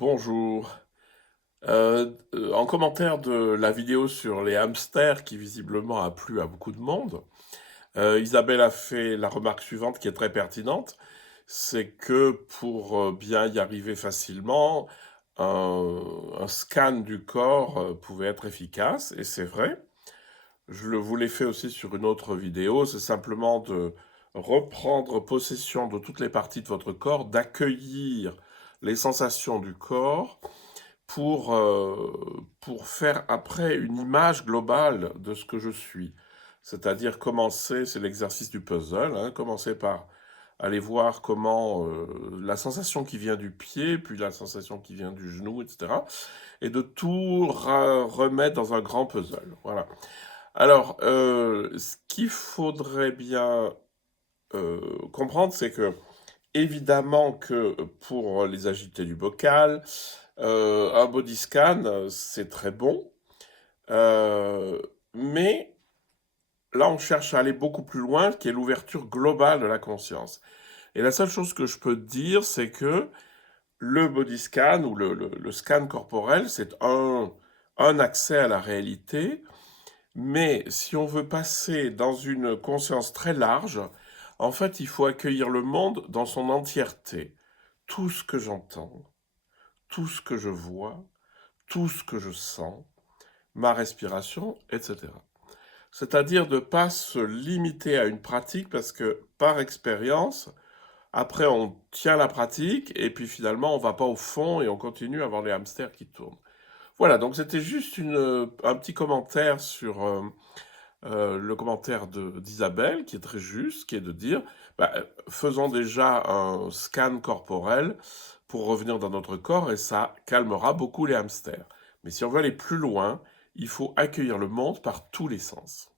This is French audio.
Bonjour. En commentaire de la vidéo sur les hamsters qui visiblement a plu à beaucoup de monde, Isabelle a fait la remarque suivante qui est très pertinente, c'est que pour bien y arriver facilement, un scan du corps pouvait être efficace, et c'est vrai. Vous l'ai fait aussi sur une autre vidéo, c'est simplement de reprendre possession de toutes les parties de votre corps, d'accueillir les sensations du corps, pour faire après une image globale de ce que je suis. C'est-à-dire commencer, c'est l'exercice du puzzle, hein, commencer par aller voir comment la sensation qui vient du pied, puis la sensation qui vient du genou, etc. Et de tout remettre dans un grand puzzle. Voilà. Alors, ce qu'il faudrait bien comprendre, c'est que évidemment que pour les agités du bocal, un body scan, c'est très bon, euh, mais là, on cherche à aller beaucoup plus loin, qui est l'ouverture globale de la conscience. Et la seule chose que je peux te dire, c'est que le body scan ou le scan corporel, c'est un accès à la réalité, mais si on veut passer dans une conscience très large, en fait, il faut accueillir le monde dans son entièreté. Tout ce que j'entends, tout ce que je vois, tout ce que je sens, ma respiration, etc. C'est-à-dire de ne pas se limiter à une pratique parce que par expérience, après on tient la pratique et puis finalement on ne va pas au fond et on continue à avoir les hamsters qui tournent. Voilà, donc c'était juste un petit commentaire sur le commentaire d'Isabelle qui est très juste, qui est de dire, bah, faisons déjà un scan corporel pour revenir dans notre corps et ça calmera beaucoup les hamsters. Mais si on veut aller plus loin, il faut accueillir le monde par tous les sens.